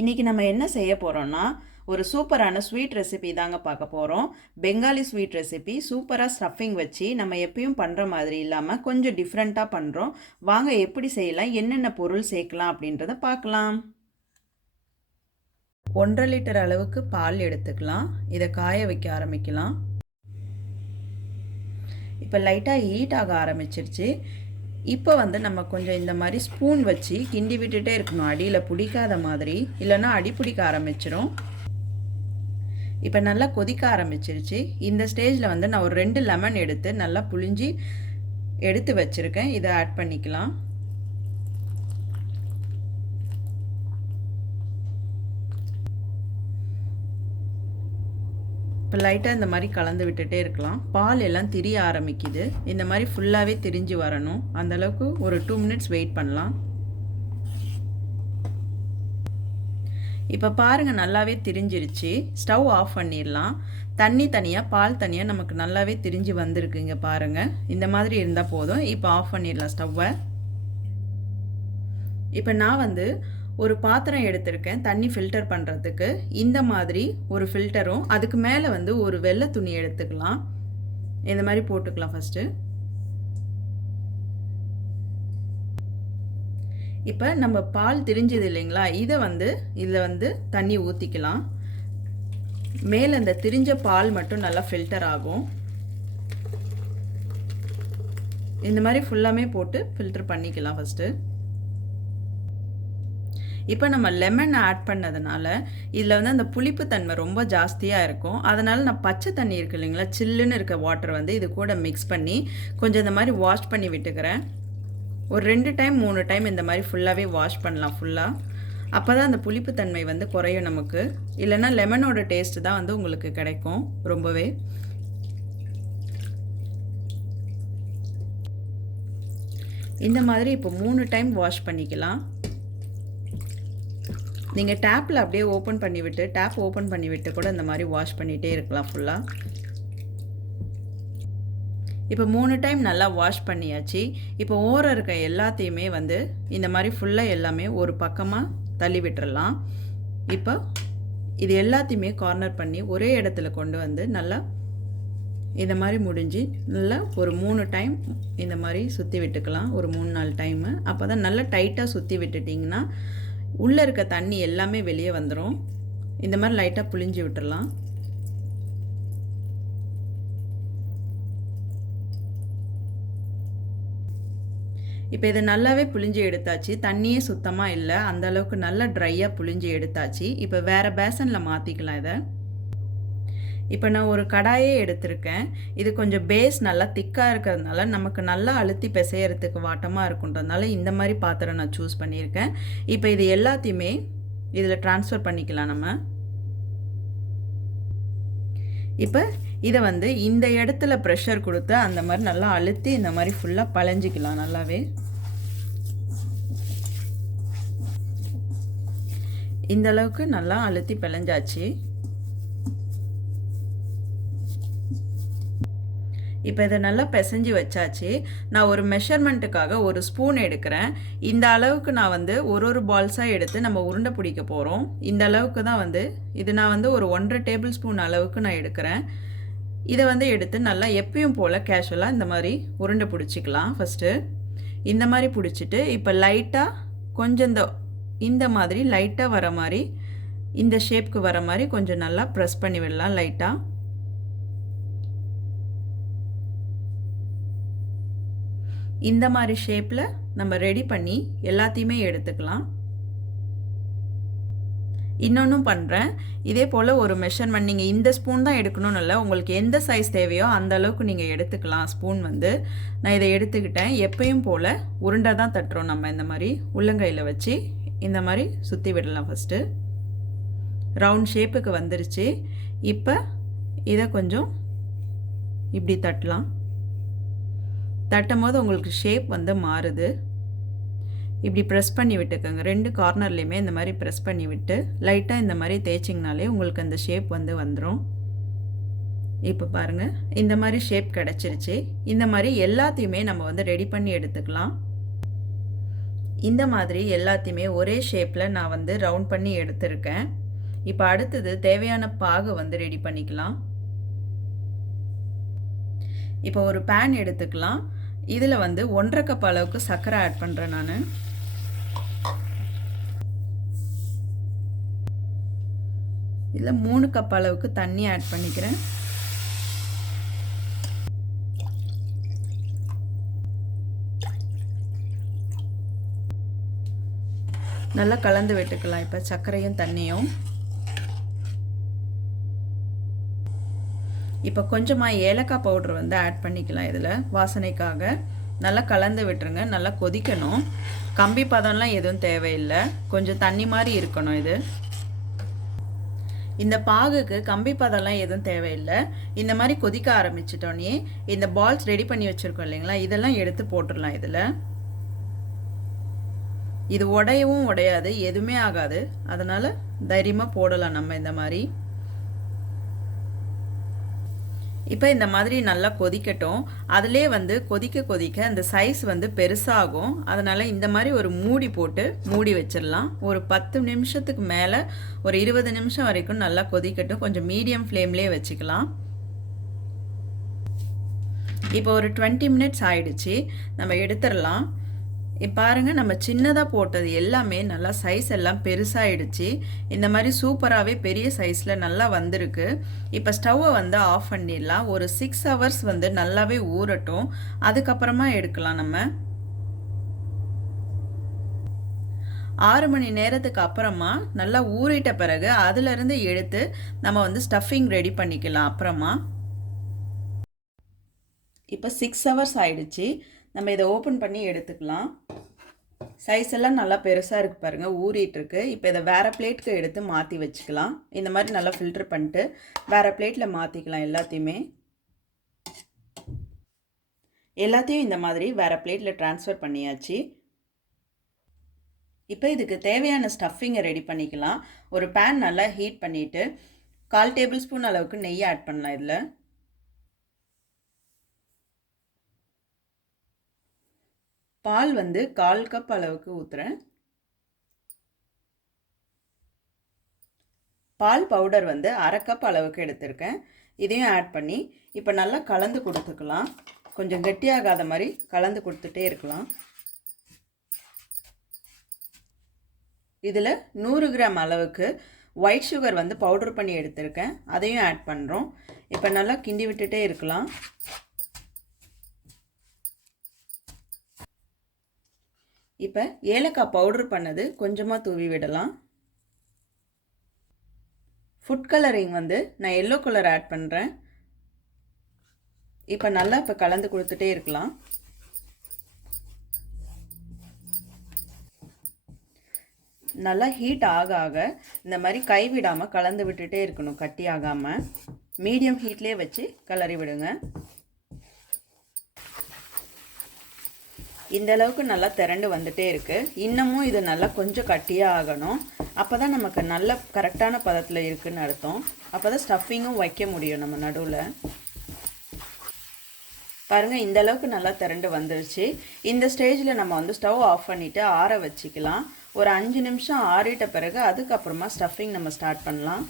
இன்றைக்கி நம்ம என்ன செய்ய போகிறோம்னா ஒரு சூப்பரான ஸ்வீட் ரெசிபி தாங்க பார்க்க போகிறோம். Bengali sweet recipe. சூப்பராக ஸ்டஃபிங் வச்சு நம்ம எப்பயும் பண்ணுற மாதிரி இல்லாமல் கொஞ்சம் டிஃப்ரெண்ட்டாக பண்ணுறோம். வாங்க எப்படி செய்யலாம், என்னென்ன பொருள் சேர்க்கலாம் அப்படின்றத பார்க்கலாம். 1.5 லிட்டர் அளவுக்கு பால் எடுத்துக்கலாம். இதை காய வைக்க ஆரம்பிக்கலாம். இப்போ லைட்டாக ஹீட் ஆக ஆரம்பிச்சிருச்சு. இப்போ நம்ம கொஞ்சம் இந்த மாதிரி ஸ்பூன் வச்சு கிண்டி விட்டுட்டே இருக்கணும், அடியில் பிடிக்காத மாதிரி, இல்லைன்னா அடி பிடிக்க ஆரம்பிச்சிடும். இப்போ நல்லா கொதிக்க ஆரம்பிச்சிருச்சு. இந்த ஸ்டேஜில் நான் ஒரு 2 லெமன் எடுத்து நல்லா புழிஞ்சி எடுத்து வச்சுருக்கேன். இதை ஆட் பண்ணிக்கலாம். இப்போ லைட்டாக இந்த மாதிரி கலந்து விட்டுட்டே இருக்கலாம். பால் எல்லாம் திரிய ஆரம்பிக்குது. இந்த மாதிரி ஃபுல்லாகவே திரிஞ்சு வரணும். அந்தளவுக்கு ஒரு 2 மினிட்ஸ் வெயிட் பண்ணலாம். இப்போ பாருங்கள், நல்லாவே திரிஞ்சிருச்சு. ஸ்டவ் ஆஃப் பண்ணிடலாம். தண்ணி தனியாக பால் தனியாக நமக்கு நல்லாவே திரிஞ்சு வந்திருக்குங்க. பாருங்கள், இந்த மாதிரி இருந்தால் போதும். இப்போ ஆஃப் பண்ணிடலாம் ஸ்டவ்வை. இப்போ நான் ஒரு பாத்திரம் எடுத்திருக்கேன் தண்ணி ஃபில்டர் பண்ணுறதுக்கு. இந்த மாதிரி ஒரு ஃபில்டரும் அதுக்கு மேலே ஒரு வெள்ளை துணி எடுத்துக்கலாம். இந்த மாதிரி போட்டுக்கலாம் ஃபஸ்ட்டு. இப்போ நம்ம பால் திரிஞ்சது இல்லைங்களா, இதை இதில் தண்ணி ஊற்றிக்கலாம். மேலே இந்த திரிஞ்ச பால் மட்டும் நல்லா ஃபில்டர் ஆகும். இந்த மாதிரி ஃபுல்லாமே போட்டு ஃபில்டர் பண்ணிக்கலாம் ஃபஸ்ட்டு. இப்போ நம்ம லெமன் ஆட் பண்ணதுனால இதில் அந்த புளிப்பு தன்மை ரொம்ப ஜாஸ்தியாக இருக்கும். அதனால் நான் பச்சை தண்ணி இருக்குது இல்லைங்களா, சில்லுன்னு இருக்க வாட்டர் இது கூட மிக்ஸ் பண்ணி கொஞ்சம் இந்த மாதிரி வாஷ் பண்ணி விட்டுக்கிறேன். ஒரு 2 டைம் 3 டைம் இந்த மாதிரி ஃபுல்லாகவே வாஷ் பண்ணலாம் ஃபுல்லாக. அப்போ தான் அந்த புளிப்பு தன்மை குறையும் நமக்கு. இல்லைன்னா லெமனோட டேஸ்ட்டு தான் உங்களுக்கு கிடைக்கும் ரொம்பவே. இந்த மாதிரி இப்போ 3 டைம் வாஷ் பண்ணிக்கலாம். நீங்கள் டேப்பில் அப்படியே ஓப்பன் பண்ணிவிட்டு டேப் ஓப்பன் பண்ணிவிட்டு கூட இந்த மாதிரி வாஷ் பண்ணிகிட்டே இருக்கலாம் ஃபுல்லாக. இப்போ 3 டைம் நல்லா வாஷ் பண்ணியாச்சு. இப்போ ஓரம் இருக்க எல்லாத்தையுமே இந்த மாதிரி ஃபுல்லாக எல்லாமே ஒரு பக்கமாக தள்ளி விட்டுறலாம். இப்போ இது எல்லாத்தையுமே கார்னர் பண்ணி ஒரே இடத்துல கொண்டு நல்லா இந்த மாதிரி முடிஞ்சு நல்லா ஒரு 3 டைம் இந்த மாதிரி சுற்றி விட்டுக்கலாம். ஒரு 3-4 டைமு. அப்போ தான் நல்லா டைட்டாக சுற்றி விட்டுட்டிங்கன்னா உள்ளே இருக்க தண்ணி எல்லாமே வெளியே வந்துடும். இந்த மாதிரி லைட்டாக புழிஞ்சு விட்டுடலாம். இப்போ இதை நல்லாவே புழிஞ்சு எடுத்தாச்சு. தண்ணியே சுத்தமாக இல்லை, அந்த அளவுக்கு நல்லா ட்ரையாக புழிஞ்சு எடுத்தாச்சு. இப்போ வேறு பேசனில் மாற்றிக்கலாம் இதை. இப்போ நான் ஒரு கடாயே எடுத்திருக்கேன். இது கொஞ்சம் பேஸ் நல்லா திக்காக இருக்கிறதுனால நமக்கு நல்லா அழுத்தி பிசையறதுக்கு வாட்டமாக இருக்குன்றதுனால இந்த மாதிரி பாத்திரம் நான் சூஸ் பண்ணியிருக்கேன். இப்போ இது எல்லாத்தையுமே இதில் ட்ரான்ஸ்ஃபர் பண்ணிக்கலாம் நம்ம. இப்போ இதை இந்த இடத்துல ப்ரெஷர் கொடுத்து அந்த மாதிரி நல்லா அழுத்தி இந்த மாதிரி ஃபுல்லாக பழஞ்சிக்கலாம் நல்லாவே. இந்த அளவுக்கு நல்லா அழுத்தி பிழைஞ்சாச்சு. இப்போ இதை நல்லா பிசைஞ்சு வச்சாச்சு. நான் ஒரு மெஷர்மெண்ட்டுக்காக ஒரு ஸ்பூன் எடுக்கிறேன். இந்த அளவுக்கு நான் ஒரு பால்ஸாக எடுத்து நம்ம உருண்டை பிடிக்க போகிறோம். இந்த அளவுக்கு தான் இது நான் ஒரு 1.5 டேபிள் ஸ்பூன் அளவுக்கு நான் எடுக்கிறேன். இதை எடுத்து நல்லா எப்பயும் போல் கேஷுவலாக இந்த மாதிரி உருண்டை பிடிச்சிக்கலாம் ஃபஸ்ட்டு. இந்த மாதிரி பிடிச்சிட்டு இப்போ லைட்டாக கொஞ்சம் இந்த மாதிரி லைட்டாக வர மாதிரி, இந்த ஷேப்புக்கு வர மாதிரி கொஞ்சம் நல்லா ப்ரெஸ் பண்ணி விடலாம் லைட்டாக. இந்த மாதிரி ஷேப்பில் நம்ம ரெடி பண்ணி எல்லாத்தையுமே எடுத்துக்கலாம். இன்னொன்றும் பண்ணுறேன். இதே போல் ஒரு மெஷர்மெண்ட் நீங்கள் இந்த ஸ்பூன் தான் எடுக்கணும்னு இல்லை, உங்களுக்கு எந்த சைஸ் தேவையோ அந்த அளவுக்கு நீங்கள் எடுத்துக்கலாம் ஸ்பூன். நான் இதை எடுத்துக்கிட்டேன். எப்பயும் போல் உருண்டை தான் தட்டுறோம் நம்ம. இந்த மாதிரி உள்ளங்கையில் வச்சு இந்த மாதிரி சுற்றி விடலாம் ஃபஸ்ட்டு. ரவுண்ட் ஷேப்புக்கு வந்துருச்சு. இப்போ இதை கொஞ்சம் இப்படி தட்டலாம். தட்டும் போது உங்களுக்கு ஷேப் மாறுது. இப்படி ப்ரெஸ் பண்ணி விட்டுக்கோங்க. 2 கார்னர்லேயுமே இந்த மாதிரி ப்ரெஸ் பண்ணி விட்டு லைட்டாக இந்த மாதிரி தேய்ச்சிங்கனாலே உங்களுக்கு அந்த ஷேப் வந்துடும். இப்போ பாருங்கள், இந்த மாதிரி ஷேப் கிடச்சிருச்சு. இந்த மாதிரி எல்லாத்தையுமே நம்ம ரெடி பண்ணி எடுத்துக்கலாம். இந்த மாதிரி எல்லாத்தையுமே ஒரே ஷேப்பில் நான் வந்து ரவுண்ட் பண்ணி எடுத்திருக்கேன். இப்போ அடுத்தது தேவையான பாகை வந்து ரெடி பண்ணிக்கலாம். இப்போ ஒரு பேன் எடுத்துக்கலாம். இதில் வந்து 1½ கப் அளவுக்கு சர்க்கரை ஆட் பண்ணுறேன் நான். இதில் 3 கப் அளவுக்கு தண்ணி ஆட் பண்ணிக்கிறேன். நல்லா கலந்து விட்டுக்கலாம் இப்போ சர்க்கரையும் தண்ணியும். இப்போ கொஞ்சமாக ஏலக்காய் பவுடர் வந்து ஆட் பண்ணிக்கலாம் இதில் வாசனைக்காக. நல்லா கலந்து விட்டுருங்க. நல்லா கொதிக்கணும். கம்பி பதம்லாம் எதுவும் தேவையில்லை. கொஞ்சம் தண்ணி மாதிரி இருக்கணும் இது. இந்த பாகுக்கு கம்பி பதம்லாம் எதுவும் தேவையில்லை. இந்த மாதிரி கொதிக்க ஆரம்பிச்சிட்டோன்னே இந்த பால்ஸ் ரெடி பண்ணி வச்சுருக்கோம் இல்லைங்களா, இதெல்லாம் எடுத்து போட்டுடலாம் இதில். இது உடையவும் உடையாது, எதுவுமே ஆகாது. அதனால் தைரியமாக போடலாம் நம்ம இந்த மாதிரி. இப்போ இந்த மாதிரி நல்லா கொதிக்கட்டும். அதிலே வந்து கொதிக்க கொதிக்க அந்த சைஸ் வந்து பெருசாகும். அதனால் இந்த மாதிரி ஒரு மூடி போட்டு மூடி வச்சிடலாம். ஒரு 10 நிமிஷத்துக்கு மேலே ஒரு 20 நிமிஷம் வரைக்கும் நல்லா கொதிக்கட்டும். கொஞ்சம் மீடியம் ஃப்ளேம்லேயே வச்சுக்கலாம். இப்போ ஒரு 20 மினிட்ஸ் ஆயிடுச்சு. நம்ம எடுத்துடலாம். இப்போ பாருங்கள், நம்ம சின்னதாக போட்டது எல்லாமே நல்லா சைஸ் எல்லாம் பெருசாகிடுச்சு. இந்த மாதிரி சூப்பராகவே பெரிய சைஸில் நல்லா வந்திருக்கு. இப்போ ஸ்டவ்வை வந்து ஆஃப் பண்ணிடலாம். ஒரு 6 ஹவர்ஸ் வந்து நல்லாவே ஊறட்டும். அதுக்கப்புறமா எடுக்கலாம் நம்ம. 6 மணி நேரத்துக்கு அப்புறமா நல்லா ஊறிட்ட பிறகு அதிலிருந்து எடுத்து நம்ம வந்து ஸ்டஃபிங் ரெடி பண்ணிக்கலாம். அப்புறமா இப்போ 6 ஹவர்ஸ் ஆயிடுச்சு. நம்ம இதை ஓப்பன் பண்ணி எடுத்துக்கலாம். சைஸ் எல்லாம் நல்லா பெருசாக இருக்குது பாருங்கள், ஊறிட்டுருக்கு. இப்போ இதை வேறு பிளேட்டுக்கு எடுத்து மாற்றி வச்சுக்கலாம். இந்த மாதிரி நல்லா ஃபில்டர் பண்ணிட்டு வேறு பிளேட்டில் மாற்றிக்கலாம். எல்லாத்தையும் இந்த மாதிரி வேறு பிளேட்டில் ட்ரான்ஸ்ஃபர் பண்ணியாச்சு. இப்போ இதுக்கு தேவையான ஸ்டஃபிங்கை ரெடி பண்ணிக்கலாம். ஒரு பேன் நல்லா ஹீட் பண்ணிவிட்டு 1/4 டேபிள் ஸ்பூன் அளவுக்கு நெய் ஆட் பண்ணலாம். இதில் பால் வந்து 1/4 கப் அளவுக்கு ஊற்றுறேன். பால் பவுடர் வந்து 1/2 கப் அளவுக்கு எடுத்திருக்கேன். இதையும் ஆட் பண்ணி இப்போ நல்லா கலந்து கொடுத்துக்கலாம். கொஞ்சம் கெட்டியாகாத மாதிரி கலந்து கொடுத்துட்டே இருக்கலாம். இதில் 100 கிராம் அளவுக்கு ஒயிட் சுகர் வந்து பவுடர் பண்ணி எடுத்திருக்கேன். அதையும் ஆட் பண்ணுறோம். இப்போ நல்லா கிண்டி விட்டுட்டே இருக்கலாம். இப்போ ஏலக்காய் பவுடர் பண்ணது கொஞ்சமாக தூவி விடலாம். ஃபுட் கலரிங் வந்து நான் எல்லோ கலர் ஆட் பண்ணுறேன். இப்போ நல்லா கலந்து கொடுத்துட்டே இருக்கலாம். நல்லா ஹீட் ஆக ஆக இந்த மாதிரி கைவிடாமல் கலந்து விட்டுட்டே இருக்கணும். கட்டி ஆகாமல் மீடியம் ஹீட்லேயே வச்சு கலரி விடுங்க. இந்த அளவுக்கு நல்லா திரண்டு வந்துட்டே இருக்குது. இன்னமும் இது நல்லா கொஞ்சம் கட்டியாக ஆகணும். அப்போ தான் நமக்கு நல்ல கரெக்டான பதத்தில் இருக்குதுன்னு அர்த்தம். அப்போ தான் ஸ்டஃபிங்கும் வைக்க முடியும் நம்ம நடுவில். பாருங்கள், இந்த அளவுக்கு நல்லா திரண்டு வந்துருச்சு. இந்த ஸ்டேஜில் நம்ம வந்து ஸ்டவ் ஆஃப் பண்ணிவிட்டு ஆற வச்சுக்கலாம். ஒரு 5 நிமிஷம் ஆறிட்ட பிறகு அதுக்கப்புறமா ஸ்டஃபிங் நம்ம ஸ்டார்ட் பண்ணலாம்.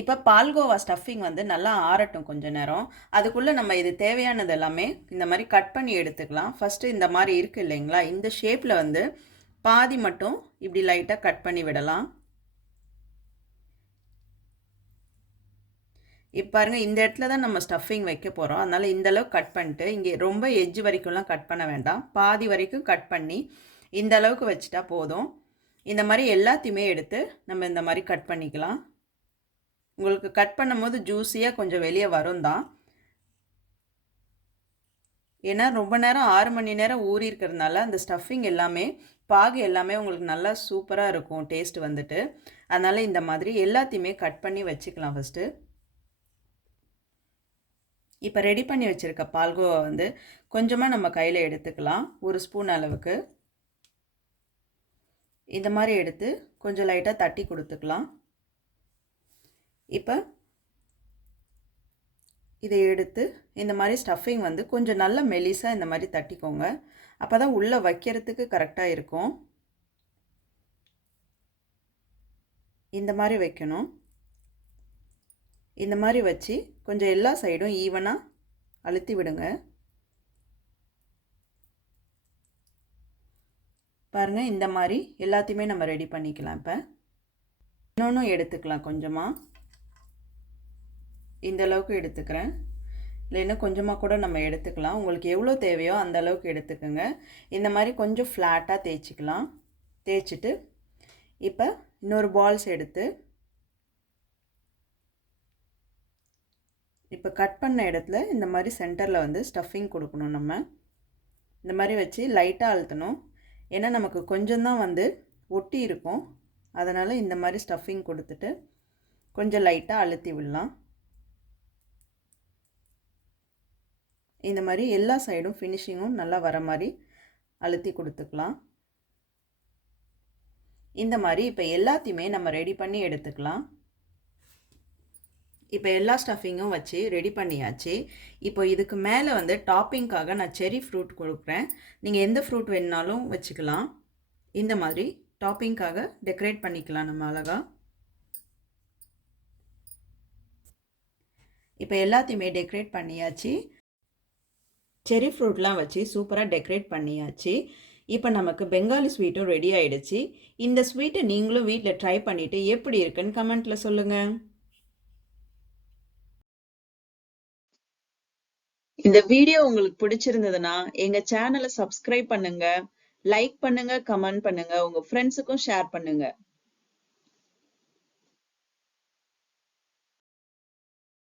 இப்போ பால்கோவா ஸ்டஃபிங் வந்து நல்லா ஆறட்டும் கொஞ்ச நேரம். அதுக்குள்ளே நம்ம இது தேவையானது எல்லாமே இந்த மாதிரி கட் பண்ணி எடுத்துக்கலாம். ஃபஸ்ட்டு இந்த மாதிரி இருக்குது இல்லைங்களா, இந்த ஷேப்பில் வந்து பாதி மட்டும் இப்படி லைட்டாக கட் பண்ணி விடலாம். இப்போ பாருங்கள், இந்த இடத்துல தான் நம்ம ஸ்டஃபிங் வைக்க போகிறோம். அதனால் இந்தளவு கட் பண்ணிட்டு, இங்கே ரொம்ப எட்ஜ் வரைக்கும்லாம் கட் பண்ண வேண்டாம். பாதி வரைக்கும் கட் பண்ணி இந்த அளவுக்கு வச்சுட்டா போதும். இந்த மாதிரி எல்லாத்தையுமே எடுத்து நம்ம இந்த மாதிரி கட் பண்ணிக்கலாம். உங்களுக்கு கட் பண்ணும் போது ஜூஸியாக கொஞ்சம் வெளியே வரும் தான். ஏன்னா ரொம்ப நேரம் 6 மணி நேரம் ஊறி இருக்கிறதுனால அந்த ஸ்டஃபிங் எல்லாமே பாகு எல்லாமே உங்களுக்கு நல்லா சூப்பராக இருக்கும் டேஸ்ட் வந்துட்டு. அதனால் இந்த மாதிரி எல்லாத்தையுமே கட் பண்ணி வச்சுக்கலாம் ஃபஸ்ட்டு. இப்போ ரெடி பண்ணி வச்சுருக்க பால்கோவா வந்து கொஞ்சமாக நம்ம கையில் எடுத்துக்கலாம். 1 ஸ்பூன் அளவுக்கு இந்த மாதிரி எடுத்து கொஞ்சம் லைட்டாக தட்டி கொடுத்துக்கலாம். இப்போ இதை எடுத்து இந்த மாதிரி ஸ்டஃபிங் வந்து கொஞ்சம் நல்ல மெலிசாக இந்த மாதிரி தட்டிக்கோங்க. அப்போ தான் உள்ளே வைக்கிறதுக்கு கரெக்டாக இருக்கும். இந்த மாதிரி வைக்கணும். இந்த மாதிரி வச்சு கொஞ்சம் எல்லா சைடும் ஈவனாக அழுத்தி விடுங்க. பாருங்கள், இந்த மாதிரி எல்லாத்தையுமே நம்ம ரெடி பண்ணிக்கலாம். இப்போ இன்னொன்றும் எடுத்துக்கலாம். கொஞ்சமாக இந்த அளவுக்கு எடுத்துக்கிறேன். இல்லை இன்னும் கொஞ்சமாக கூட நம்ம எடுத்துக்கலாம். உங்களுக்கு எவ்வளோ தேவையோ அந்த அளவுக்கு எடுத்துக்கோங்க. இந்த மாதிரி கொஞ்சம் ஃப்ளாட்டாக தேய்ச்சிக்கலாம். தேய்ச்சிட்டு இப்போ இன்னொரு பால்ஸ் எடுத்து இப்போ கட் பண்ண இடத்துல இந்த மாதிரி சென்டரில் வந்து ஸ்டஃபிங் கொடுக்கணும். நம்ம இந்த மாதிரி வச்சு லைட்டாக அழுத்தணும். ஏன்னா நமக்கு கொஞ்சம்தான் வந்து ஒட்டி இருக்கும். அதனால் இந்த மாதிரி ஸ்டஃபிங் கொடுத்துட்டு கொஞ்சம் லைட்டாக அழுத்தி விடலாம். இந்த மாதிரி எல்லா சைடும் ஃபினிஷிங்கும் நல்லா வர மாதிரி அழுத்தி கொடுத்துக்கலாம். இந்த மாதிரி இப்போ எல்லாத்தையுமே நம்ம ரெடி பண்ணி எடுத்துக்கலாம். இப்போ எல்லா ஸ்டஃபிங்கும் வச்சு ரெடி பண்ணியாச்சு. இப்போ இதுக்கு மேலே வந்து டாப்பிங்காக நான் செரி ஃப்ரூட் கொடுக்குறேன். நீங்கள் எந்த ஃப்ரூட் வேணுனாலும் வச்சுக்கலாம். இந்த மாதிரி டாப்பிங்காக டெக்கரேட் பண்ணிக்கலாம் நம்ம அழகாக. இப்போ எல்லாத்தையுமே டெக்கரேட் பண்ணியாச்சு. செரி ஃப்ரூட்லாம் வச்சு சூப்பராக டெக்கரேட் பண்ணியாச்சு. இப்போ நமக்கு பெங்காலி ஸ்வீட்டும் ரெடி ஆகிடுச்சு. இந்த ஸ்வீட்டை நீங்களும் வீட்டில் ட்ரை பண்ணிவிட்டு எப்படி இருக்குன்னு கமெண்ட்டில் சொல்லுங்கள். இந்த வீடியோ உங்களுக்கு பிடிச்சிருந்ததுன்னா எங்க சேனலை சப்ஸ்கிரைப் பண்ணுங்க, லைக் பண்ணுங்க, கமெண்ட் பண்ணுங்க, உங்க ஃப்ரெண்ட்ஸுக்கும் ஷேர் பண்ணுங்க.